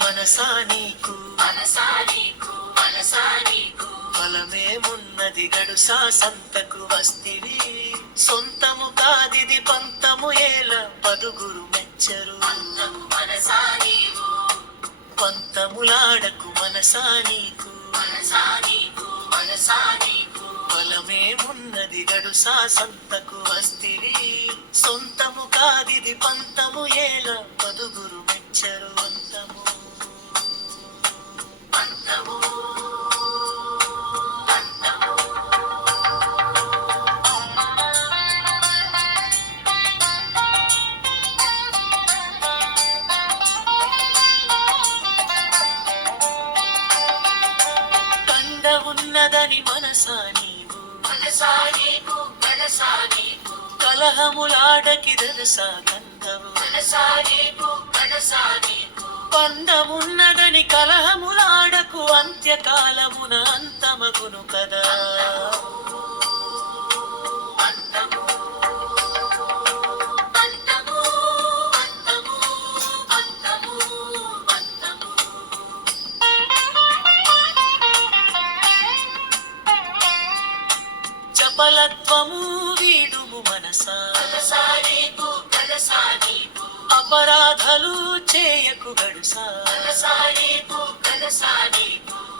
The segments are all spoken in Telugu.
మనసా నీకు ఫలమేమున్నది గడుసా సంతకు వస్తివి సొంతము కాదిది పంతము ఏల పదుగురు మెచ్చరు పంతములాడకు మనసా నీకు ఫలమేమున్నది గడుసా సంతకు వస్తివి సొంతము కాదిది పంతము ఏల పదుగురు మెచ్చరు అంతము ఉన్నదని మనసా నీవు కలహములాడకి దరసా కందవు పందమున్నదని కలహములాడకు అంత్యకాలమున అంతమగును కదా చపలత్వము వీడుము మనసా అపరాధలు చేయకు గడుసా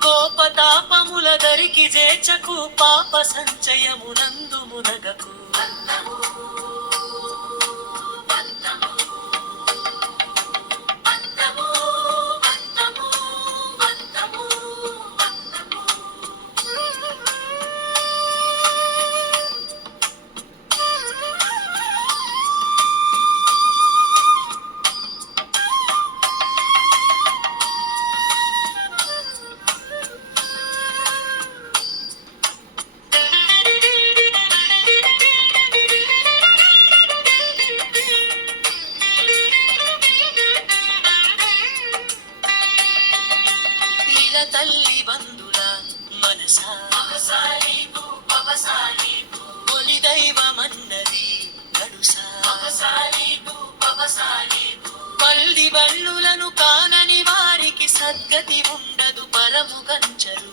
కోపతాపముల దరికి చేచకు పాప సంచయమునందు మునగకు తల్లి బంధుల మనసా ఒలి దైవమన్నది గడుసా పల్ది బళ్ళులను కానని వారికి సద్గతి ఉండదు పరము కంచరు